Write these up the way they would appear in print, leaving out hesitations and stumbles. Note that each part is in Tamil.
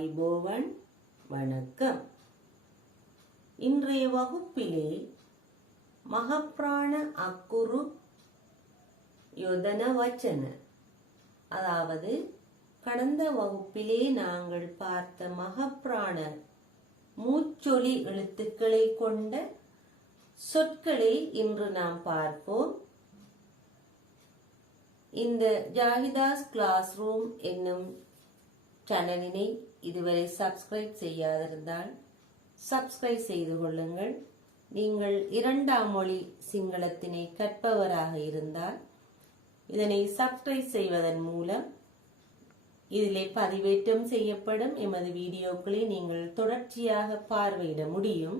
ஆய்போவன் வணக்கம். இன்றைய வகுப்பிலே மகாப்ராண அக்குரு யோதன வச்சன, அதாவது கடந்த வகுப்பிலே நாங்கள் பார்த்த மகாப்ராண மூச்சொலி எழுத்துக்களை கொண்ட சொற்களை இன்று நாம் பார்ப்போம். இந்த ஜாயிதாஸ் கிளாஸ் ரூம் என்னும் சேனலினை இதுவரை சப்ஸ்கிரைப் செய்யாதிருந்தால் சப்ஸ்கிரைப் செய்து கொள்ளுங்கள். நீங்கள் இரண்டாம் மொழி சிங்களத்தினை கற்பவராக இருந்தால் இதனை சப்ஸ்கிரைப் செய்வதன் மூலம் இதிலே பதிவேற்றம் செய்யப்படும் எமது வீடியோக்களை நீங்கள் தொடர்ச்சியாக பார்வையிட முடியும்.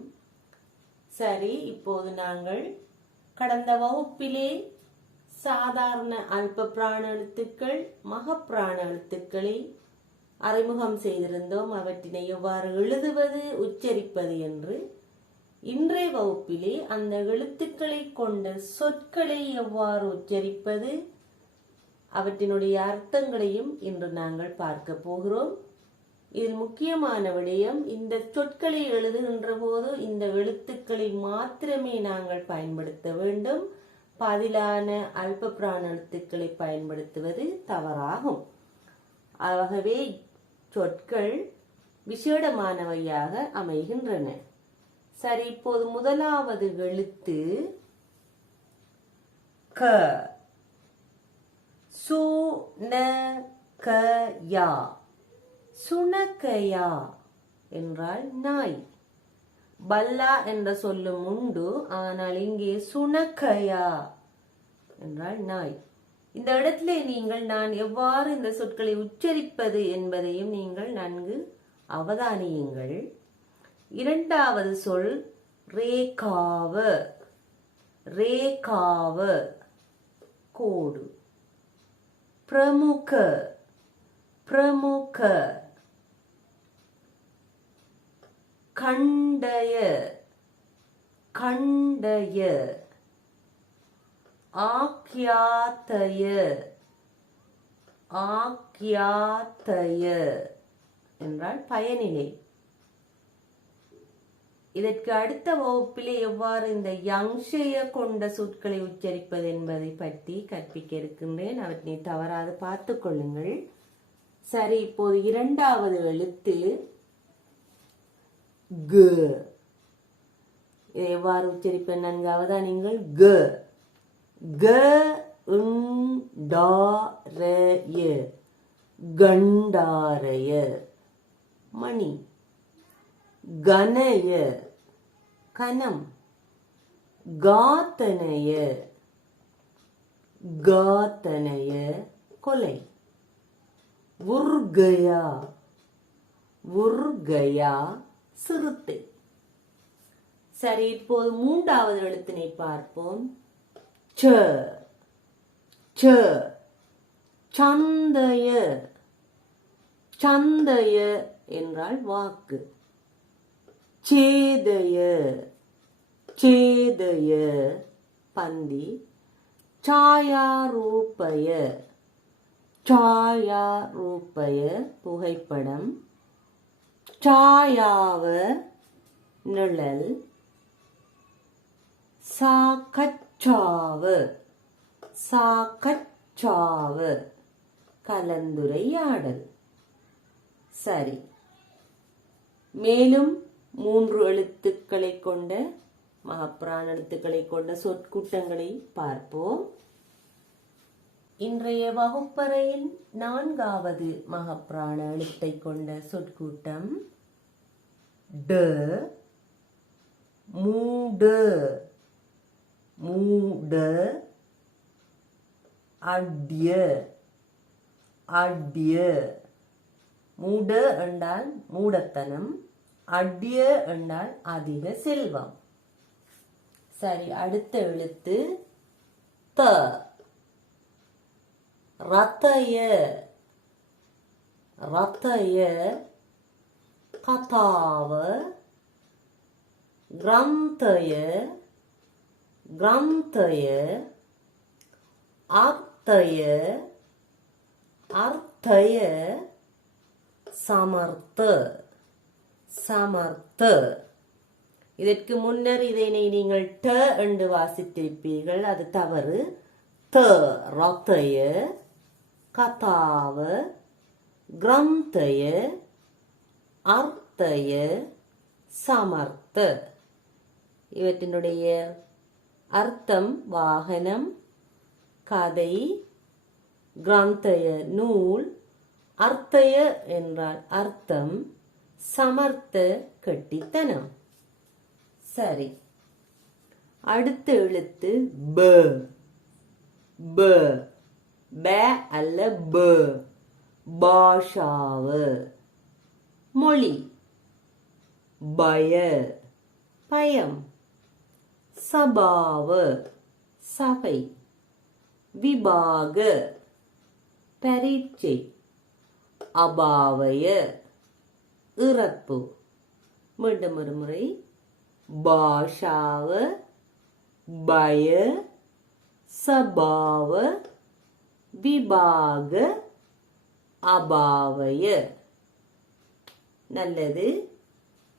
சரி, இப்போது நாங்கள் கடந்த வகுப்பிலே சாதாரண அல்பப்பிராண எழுத்துக்கள், மகாப்ராண எழுத்துக்களை அறிமுகம் செய்திருந்தோம். அவற்றினை எவ்வாறு எழுதுவது, உச்சரிப்பது என்று. இன்றைய வகுப்பிலே அந்த எழுத்துக்களை கொண்ட சொற்களை எவ்வாறு உச்சரிப்பது, அவற்றினுடைய அர்த்தங்களையும் இன்று நாங்கள் பார்க்க போகிறோம். இதில் முக்கியமான விடயம், இந்த சொற்களை எழுதுகின்ற போது இந்த எழுத்துக்களை மாத்திரமே நாங்கள் பயன்படுத்த வேண்டும். பதிலான அல்பப்பிராண எழுத்துக்களை பயன்படுத்துவது தவறாகும். ஆகவே சொற்கள் விசேடமானவையாக அமைகின்றன. சரி, இப்போது முதலாவது எழுத்து க. சுனகயா. சுனகயா என்றால் நாய். பல்லா என்ற சொல்லும் உண்டு, ஆனால் இங்கே சுனகயா என்றால் நாய். இந்த இடத்திலே நீங்கள் நான் எவ்வாறு இந்த சொற்களை உச்சரிப்பது என்பதையும் நீங்கள் நன்கு அவதானியுங்கள். இரண்டாவது சொல் ரேகாவ. ரேகாவ கோடு. பிரமுக. பிரமுக. கண்டய. கண்டய. ஆக்யாத்தய. ஆக்யாத்தய என்றால் பயனிலை. இதற்கு அடுத்த வகுப்பிலே எவ்வாறு இந்த யங்ஷய கொண்ட சொற்களை உச்சரிப்பது என்பதை பற்றி கற்பிக்க இருக்கின்றேன். அவற்றை தவறாது பார்த்து கொள்ளுங்கள். சரி, இப்போது இரண்டாவது எழுத்து க. எவ்வாறு உச்சரிப்பேன் நன்கு அவதானியுங்கள். க. க ண்டாரய. கண்டாரய. மணி. கனய. கனம். காத்தனய. காத்தனய கொலை. உர்கயா. உர்கயா சிறுத்தை. சரி, இப்போது மூன்றாவது எழுத்தினை பார்ப்போம். ச. ச. சந்தய. சந்தய என்றால் வாக்கு. சேதய. சேதய பந்தி. சாயாரூபய. சாயாரூபய புகைப்படம். சாயாவ நிழல். சாகச்சாவ. சாகச்சாவ கலந்துரையாடல். சரி, மேலும் 3 எழுத்துக்களை கொண்ட மகாப்ராண எழுத்துக்களை கொண்ட சொற்கூட்டங்களை பார்ப்போம். இன்றைய வகுப்பறையின் 4வது மகாப்ராண எழுத்தை கொண்ட சொற்கூட்டம் ட. மூட. மூட. அட்ய. அட்ய. மூட என்றால் மூடத்தனம். அட்ய என்றால் அதிக செல்வம். சரி, அடுத்த எழுத்து த. ரதய. ரதய கதாவ. கிரந்தய. கிரந்தய அர்த்தய. அர்த்தய சமர்த்து சமர்த்து. இதற்கு முன்னர் இதனை நீங்கள் ட என்று வாசித்திருப்பீர்கள், அது தவறு. த ரத்தய, கதாவ, கிரந்தய, அர்த்தய, சமர்த்த. இவற்றினுடைய அர்த்தம் வாகனம், கதை, கிரந்தய நூல், அர்த்தய என்றால் அர்த்தம், சமர்த்த கெட்டித்தனம். சரி, அடுத்த எழுத்து ப. ப ப அல்ல ப. பாஷாவ மொழி, பய பயம், சபாவ சபை, விபாக பரீட்சை, அபாவய இறப்பு. மீண்டும் ஒரு முறை. பாஷாவ, பய, சபாவ, விபாக, அபாவய. நல்லது.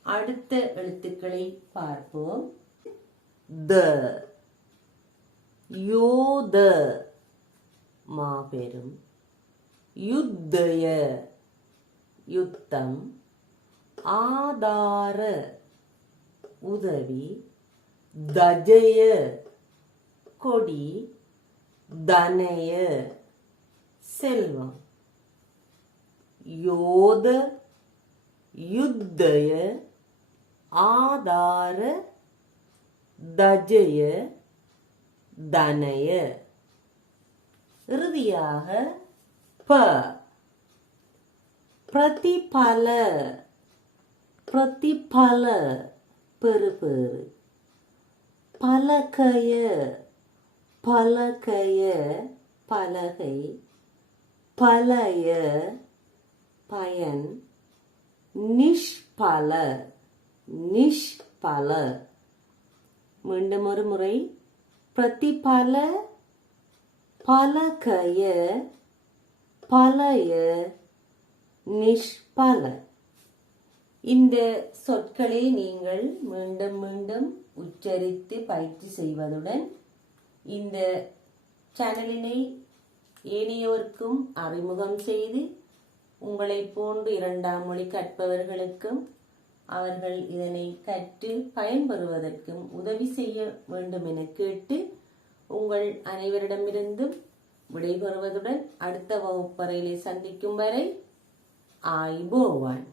அடுத்த எழுத்துக்களை பார்ப்போம். த யோத மாபெரும், யுத்தய யுத்தம், ஆதார உதவி, தஜய கொடி, தனய செல்வம். யோத, யுத்தய, ஆதார, தஜய, தனய. இறுதியாக ப. பிரதிபல பிரதிபல பெறு பெறு. பலகய பலகய பலகை, பலய பயன், நிஷ்பல நிஷ்பல. மீண்டும் ஒரு முறை. பிரதிபல, பலகய, பலய, நிஷ்பல. இந்த சொற்களை நீங்கள் மீண்டும் மீண்டும் உச்சரித்து பயிற்சி செய்வதுடன் இந்த சேனலினை ஏனையோருக்கும் அறிமுகம் செய்து உங்களை போன்று இரண்டாம் மொழி கற்பவர்களுக்கும் அவர்கள் இதனை கற்று பயன்பெறுவதற்கும் உதவி செய்ய வேண்டும் என கேட்டு உங்கள் அனைவரிடமிருந்தும் விடைபெறுவதுடன் அடுத்த வகுப்பறையிலே சந்திக்கும் வரை ஆய்போவான்.